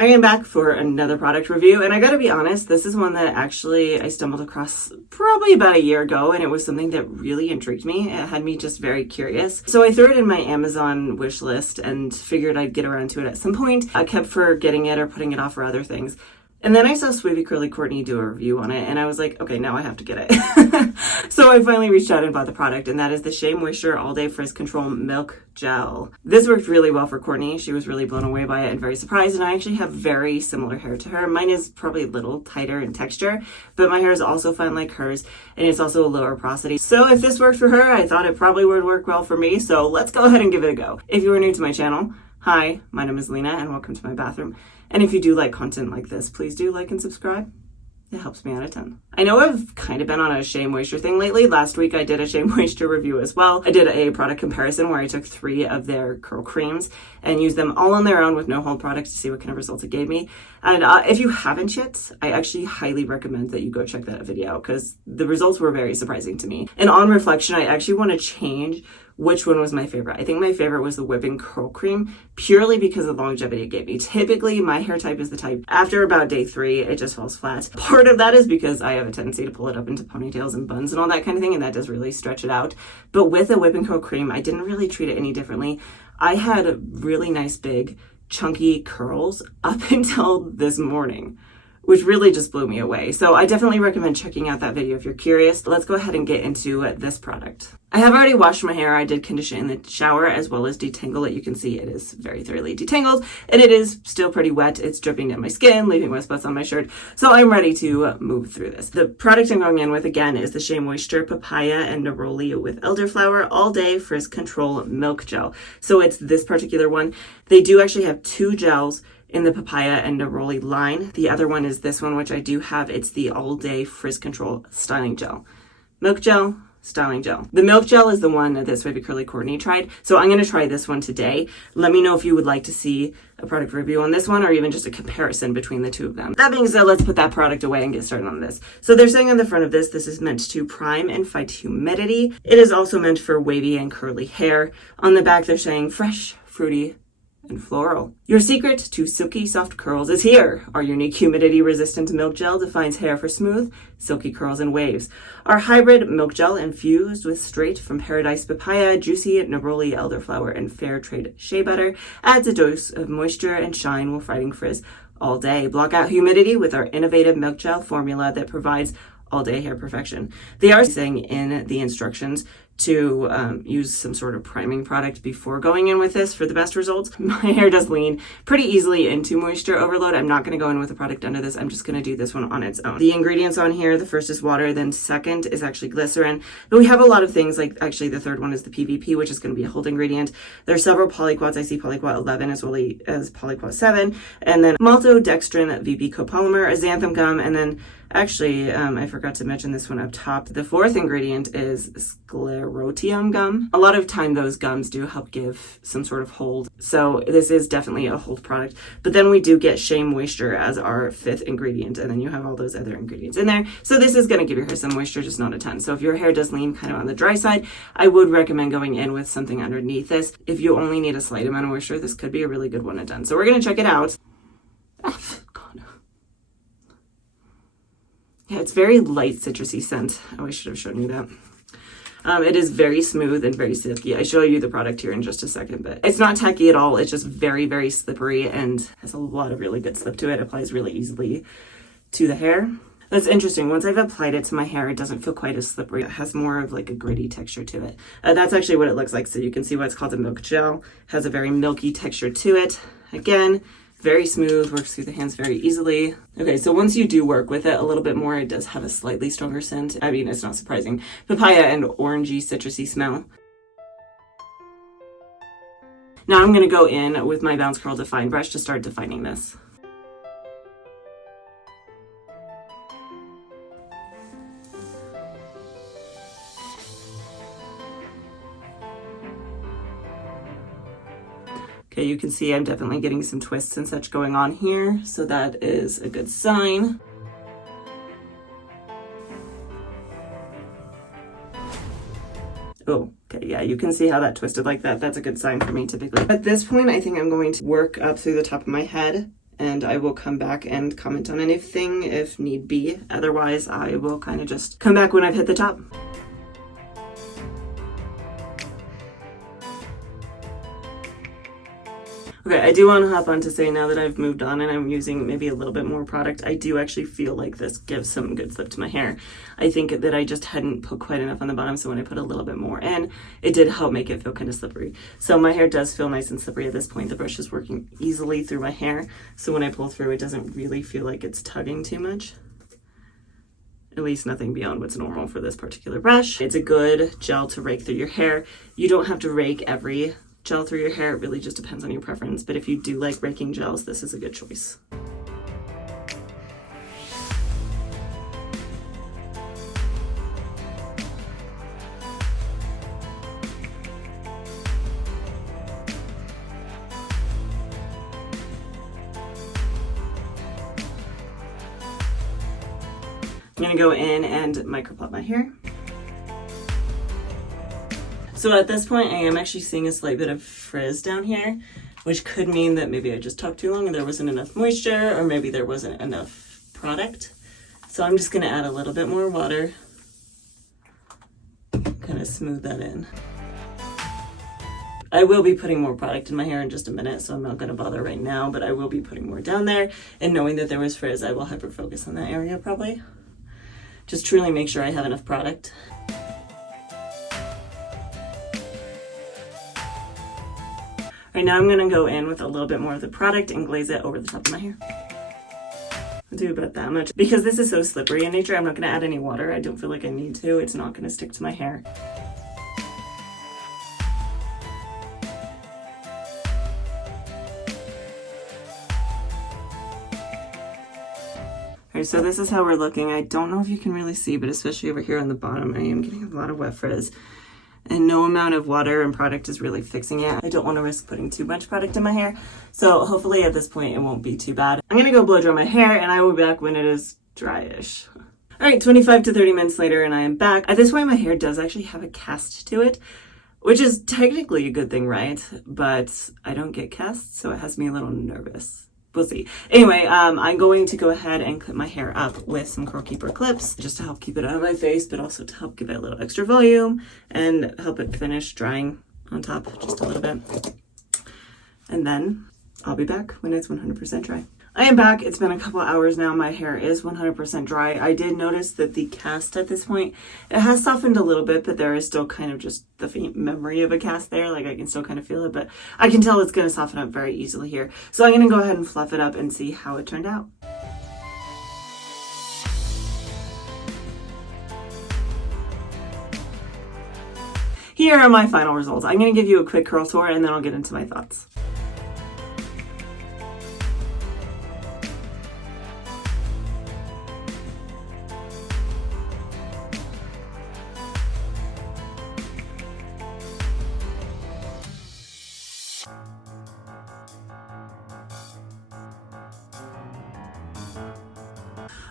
I am back for another product review, and I gotta be honest, this is one that actually I stumbled across probably about a year ago, and it was something that really intrigued me. It had me just very curious. So I threw it in my Amazon wish list and figured I'd get around to it at some point. I kept forgetting it or putting it off for other things. And then I saw Swavy Curly Courtney do a review on it, and I was like, okay, now I have to get it. So I finally reached out and bought the product, and that is the Shea Moisture All Day Frizz Control Milk Gel. This worked really well for Courtney. She was really blown away by it and very surprised, and I actually have very similar hair to her. Mine is probably a little tighter in texture, but my hair is also fine like hers, and it's also a lower porosity. So if this worked for her, I thought it probably would work well for me, so let's go ahead and give it a go. If you are new to my channel, hi, my name is Lena, and welcome to my bathroom. And if you do like content like this, please do like and subscribe. It helps me out a ton. I know I've kind of been on a Shea Moisture thing lately. Last week I did a Shea Moisture review as well. I did a product comparison where I took 3 of their curl creams and used them all on their own with no hold products to see what kind of results it gave me. And if you haven't yet, I actually highly recommend that you go check that video because the results were very surprising to me. And on reflection, I actually want to change which one was my favorite. I think my favorite was the whipping curl cream purely because of the longevity it gave me. Typically, my hair type is the type after about day 3, it just falls flat. Part of that is because I have a tendency to pull it up into ponytails and buns and all that kind of thing, and that does really stretch it out. But with the whipping curl cream, I didn't really treat it any differently. I had really nice, big, chunky curls up until this morning, which really just blew me away. So I definitely recommend checking out that video if you're curious. Let's go ahead and get into this product. I have already washed my hair. I did condition in the shower as well as detangle it. You can see it is very thoroughly detangled and it is still pretty wet. It's dripping down my skin, leaving wet spots on my shirt. So I'm ready to move through this. The product I'm going in with again is the Shea Moisture Papaya and Neroli with Elderflower All Day Frizz Control Milk Gel. So it's this particular one. They do actually have 2 gels in the Papaya and Neroli line. The other one is this one, which I do have. It's the All Day Frizz Control Styling Gel. Milk Gel, Styling Gel. The Milk Gel is the one that Swavy Curly Courtney tried. So I'm going to try this one today. Let me know if you would like to see a product review on this one or even just a comparison between the 2 of them. That being said, let's put that product away and get started on this. So they're saying on the front of this is meant to prime and fight humidity. It is also meant for wavy and curly hair. On the back, they're saying fresh, fruity, and floral. Your secret to silky soft curls is here. Our unique humidity resistant milk gel defines hair for smooth, silky curls and waves. Our hybrid milk gel infused with straight from paradise papaya, juicy neroli elderflower, and fair trade shea butter adds a dose of moisture and shine while fighting frizz all day. Block out humidity with our innovative milk gel formula that provides all day hair perfection. They are saying in the instructions to use some sort of priming product before going in with this for the best results. My hair does lean pretty easily into moisture overload. I'm not going to go in with a product under this. I'm just going to do this one on its own. The ingredients on here, the first is water, then second is actually glycerin. But we have a lot of things like actually the third one is the PVP, which is going to be a hold ingredient. There's several polyquats. I see polyquat 11 as well as polyquat 7, and then maltodextrin VP copolymer, a xanthan gum, and then actually, I forgot to mention this one up top. The 4th ingredient is sclerotium gum. A lot of time those gums do help give some sort of hold. So this is definitely a hold product. But then we do get Shea Moisture as our 5th ingredient. And then you have all those other ingredients in there. So this is going to give your hair some moisture, just not a ton. So if your hair does lean kind of on the dry side, I would recommend going in with something underneath this. If you only need a slight amount of moisture, this could be a really good one to done. So we're going to check it out. Yeah, it's very light citrusy scent. Oh, I should have shown you that. It is very smooth and very silky. I show you the product here in just a second, but it's not tacky at all. It's just very, very slippery and has a lot of really good slip to it. It applies really easily to the hair. That's interesting. Once I've applied it to my hair, it doesn't feel quite as slippery. It has more of like a gritty texture to it. That's actually what it looks like. So you can see why it's called a milk gel. It has a very milky texture to it. Again, very smooth, works through the hands very easily. Okay, so once you do work with it a little bit more, it does have a slightly stronger scent. I mean, it's not surprising. Papaya and orangey, citrusy smell. Now I'm gonna go in with my Bounce Curl Define brush to start defining this. Okay, you can see I'm definitely getting some twists and such going on here, so that is a good sign. Oh, okay, yeah, you can see how that twisted like that. That's a good sign for me typically. At this point, I think I'm going to work up through the top of my head and I will come back and comment on anything if need be. Otherwise, I will kind of just come back when I've hit the top. Okay, I do want to hop on to say now that I've moved on and I'm using maybe a little bit more product, I do actually feel like this gives some good slip to my hair. I think that I just hadn't put quite enough on the bottom, so when I put a little bit more in, it did help make it feel kind of slippery. So my hair does feel nice and slippery at this point. The brush is working easily through my hair, so when I pull through, it doesn't really feel like it's tugging too much. At least nothing beyond what's normal for this particular brush. It's a good gel to rake through your hair. You don't have to rake every gel through your hair. It really just depends on your preference, but if you do like raking gels, this is a good choice. I'm gonna go in and microplot my hair. So at this point, I am actually seeing a slight bit of frizz down here, which could mean that maybe I just talked too long and there wasn't enough moisture, or maybe there wasn't enough product. So I'm just gonna add a little bit more water, kind of smooth that in. I will be putting more product in my hair in just a minute, so I'm not gonna bother right now, but I will be putting more down there, and knowing that there was frizz, I will hyper focus on that area probably. Just truly make sure I have enough product. Right now I'm gonna go in with a little bit more of the product and glaze it over the top of my hair. I'll do about that much. Because this is so slippery in nature, I'm not gonna add any water. I don't feel like I need to. It's not gonna stick to my hair. Alright, so this is how we're looking. I don't know if you can really see, but especially over here on the bottom, I am getting a lot of wet frizz. And no amount of water and product is really fixing it. I don't want to risk putting too much product in my hair. So hopefully at this point it won't be too bad. I'm gonna go blow dry my hair and I will be back when it is dryish. All right, 25 to 30 minutes later and I am back. At this point my hair does actually have a cast to it, which is technically a good thing, right? But I don't get casts, so it has me a little nervous. We'll see. Anyway, I'm going to go ahead and clip my hair up with some Curl Keeper clips just to help keep it out of my face, but also to help give it a little extra volume and help it finish drying on top just a little bit. And then I'll be back when it's 100% dry. I am back. It's been a couple hours now. My hair is 100% dry. I did notice that the cast at this point, it has softened a little bit, but there is still kind of just the faint memory of a cast there. Like I can still kind of feel it, but I can tell it's going to soften up very easily here. So I'm going to go ahead and fluff it up and see how it turned out. Here are my final results. I'm going to give you a quick curl tour and then I'll get into my thoughts.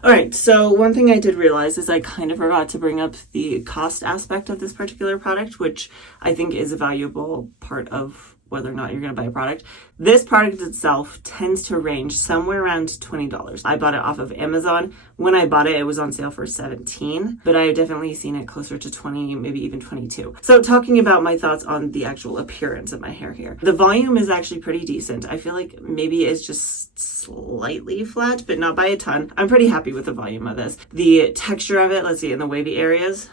All right, so one thing I did realize is I kind of forgot to bring up the cost aspect of this particular product, which I think is a valuable part of whether or not you're going to buy a product. This product itself tends to range somewhere around $20. I bought it off of Amazon. When I bought it, it was on sale for $17, but I've definitely seen it closer to $20, maybe even $22. So talking about my thoughts on the actual appearance of my hair here. The volume is actually pretty decent. I feel like maybe it's just slightly flat, but not by a ton. I'm pretty happy with the volume of this. The texture of it, let's see, in the wavy areas,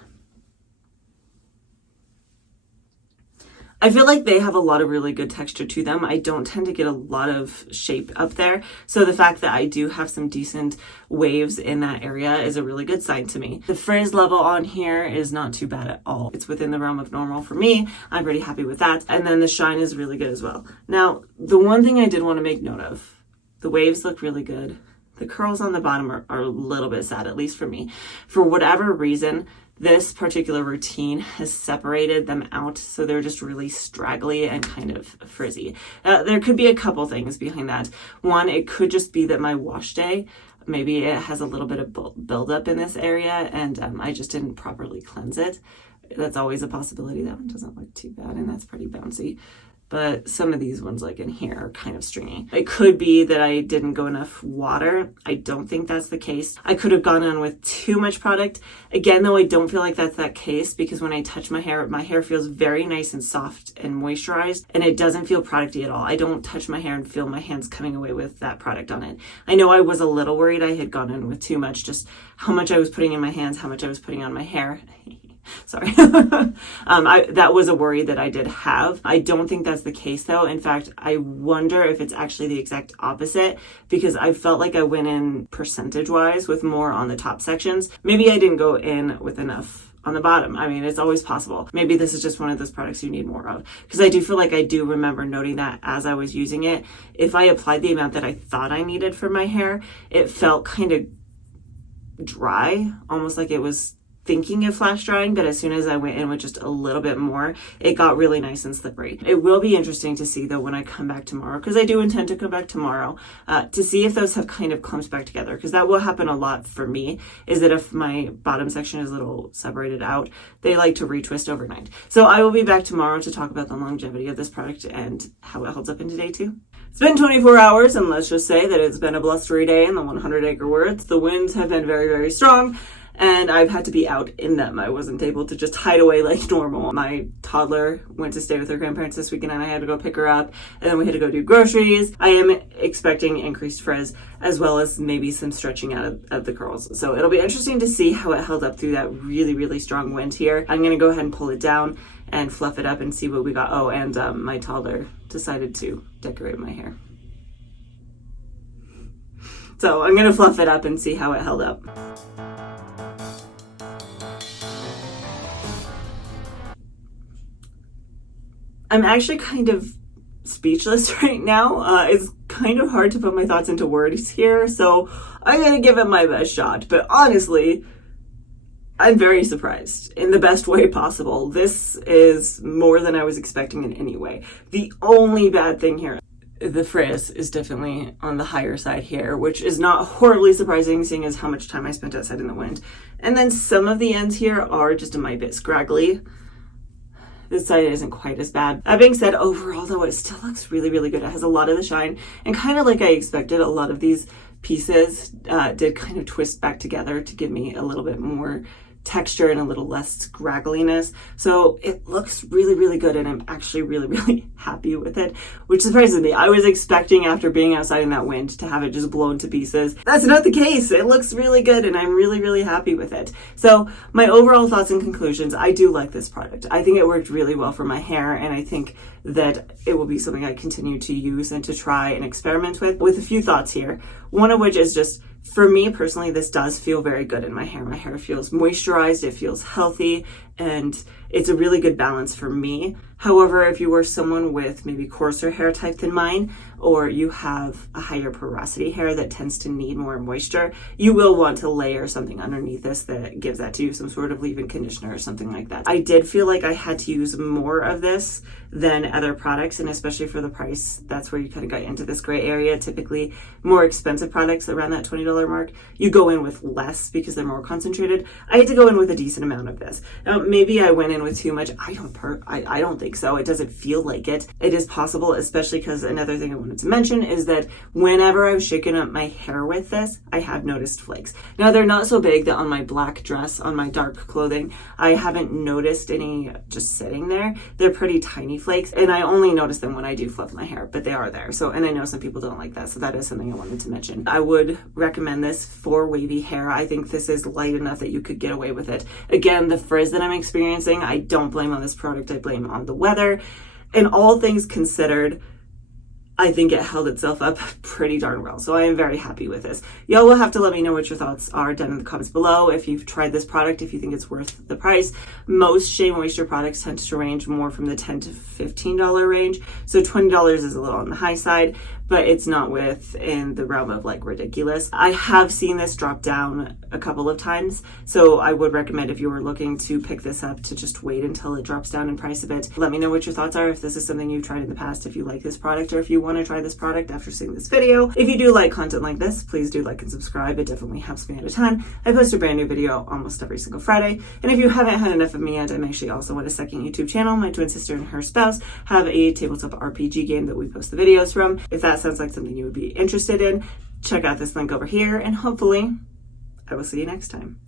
I feel like they have a lot of really good texture to them. I don't tend to get a lot of shape up there. So the fact that I do have some decent waves in that area is a really good sign to me. The frizz level on here is not too bad at all. It's within the realm of normal for me. I'm pretty happy with that. And then the shine is really good as well. Now, the one thing I did want to make note of, the waves look really good. The curls on the bottom are a little bit sad, at least for me. For whatever reason, this particular routine has separated them out, so they're just really straggly and kind of frizzy. There could be a couple things behind that. One, it could just be that my wash day, maybe it has a little bit of buildup in this area, and I just didn't properly cleanse it. That's always a possibility. That one doesn't look too bad, and that's pretty bouncy. but some of these ones like in here are kind of stringy. It could be that I didn't go enough water. I don't think that's the case. I could have gone on with too much product. Again, though, I don't feel like that's that case because when I touch my hair feels very nice and soft and moisturized, and it doesn't feel producty at all. I don't touch my hair and feel my hands coming away with that product on it. I know I was a little worried I had gone in with too much, just how much I was putting in my hands, how much I was putting on my hair. Sorry. That was a worry that I did have. I don't think that's the case though. In fact, I wonder if it's actually the exact opposite because I felt like I went in percentage wise with more on the top sections. Maybe I didn't go in with enough on the bottom. I mean, it's always possible. Maybe this is just one of those products you need more of because I do feel like I do remember noting that as I was using it, if I applied the amount that I thought I needed for my hair, it felt kind of dry, almost like it was thinking of flash drying, but as soon as I went in with just a little bit more, it got really nice and slippery. It will be interesting to see though when I come back tomorrow, because I do intend to come back tomorrow, to see if those have kind of clumped back together, because that will happen a lot for me, is that if my bottom section is a little separated out, they like to retwist overnight. So I will be back tomorrow to talk about the longevity of this product and how it holds up into day 2. It's been 24 hours, and let's just say that it's been a blustery day in the 100-acre woods. The winds have been very, very strong, and I've had to be out in them. I wasn't able to just hide away like normal. My toddler went to stay with her grandparents this weekend and I had to go pick her up, and then we had to go do groceries. I am expecting increased frizz as well as maybe some stretching out of the curls. So it'll be interesting to see how it held up through that really, really strong wind here. I'm gonna go ahead and pull it down and fluff it up and see what we got. Oh, and my toddler decided to decorate my hair. So I'm gonna fluff it up and see how it held up. I'm actually kind of speechless right now. It's kind of hard to put my thoughts into words here, so I'm gonna give it my best shot. But honestly, I'm very surprised in the best way possible. This is more than I was expecting in any way. The only bad thing here, the frizz is definitely on the higher side here, which is not horribly surprising seeing as how much time I spent outside in the wind. And then some of the ends here are just a mite bit scraggly. This side isn't quite as bad. That being said, overall though, it still looks really, really good. It has a lot of the shine, and kind of like I expected, a lot of these pieces did kind of twist back together to give me a little bit more texture and a little less scraggliness. So it looks really, really good, and I'm actually really, really happy with it, which surprises me. I was expecting after being outside in that wind to have it just blown to pieces. That's not the case. It looks really good, and I'm really, really happy with it. So my overall thoughts and conclusions, I do like this product. I think it worked really well for my hair, and I think that it will be something I continue to use and to try and experiment with a few thoughts here. One of which is just, for me personally, this does feel very good in my hair. My hair feels moisturized, it feels healthy, and it's a really good balance for me. However, if you were someone with maybe coarser hair type than mine, or you have a higher porosity hair that tends to need more moisture, you will want to layer something underneath this that gives that to you, some sort of leave-in conditioner or something like that. I did feel like I had to use more of this than other products, and especially for the price, that's where you kind of got into this gray area. Typically, more expensive products around that $20 mark, you go in with less because they're more concentrated. I had to go in with a decent amount of this. Now, maybe I went in with too much. I don't think so. It doesn't feel like it. It is possible, especially because another thing I wanted to mention is that whenever I was shaking up my hair with this, I have noticed flakes. Now, they're not so big that on my black dress, on my dark clothing, I haven't noticed any just sitting there. They're pretty tiny flakes, and I only notice them when I do fluff my hair, but they are there. So, and I know some people don't like that, so that is something I wanted to mention. I would recommend this for wavy hair. I think this is light enough that you could get away with it. Again, the frizz that I'm experiencing, I don't blame on this product. I blame on the weather. And all things considered, I think it held itself up pretty darn well. So I am very happy with this. Y'all will have to let me know what your thoughts are down in the comments below. If you've tried this product, if you think it's worth the price. Most Shea Moisture products tend to range more from the $10 to $15 range. So $20 is a little on the high side, but it's not within the realm of like ridiculous. I have seen this drop down a couple of times, so I would recommend if you were looking to pick this up to just wait until it drops down in price a bit. Let me know what your thoughts are, if this is something you've tried in the past, if you like this product, or if you want to try this product after seeing this video. If you do like content like this, please do like and subscribe. It definitely helps me out a ton. I post a brand new video almost every single Friday. And if you haven't had enough of me yet, I'm actually also on a second YouTube channel. My twin sister and her spouse have a tabletop RPG game that we post the videos from. If that sounds like something you would be interested in, check out this link over here, and hopefully I will see you next time.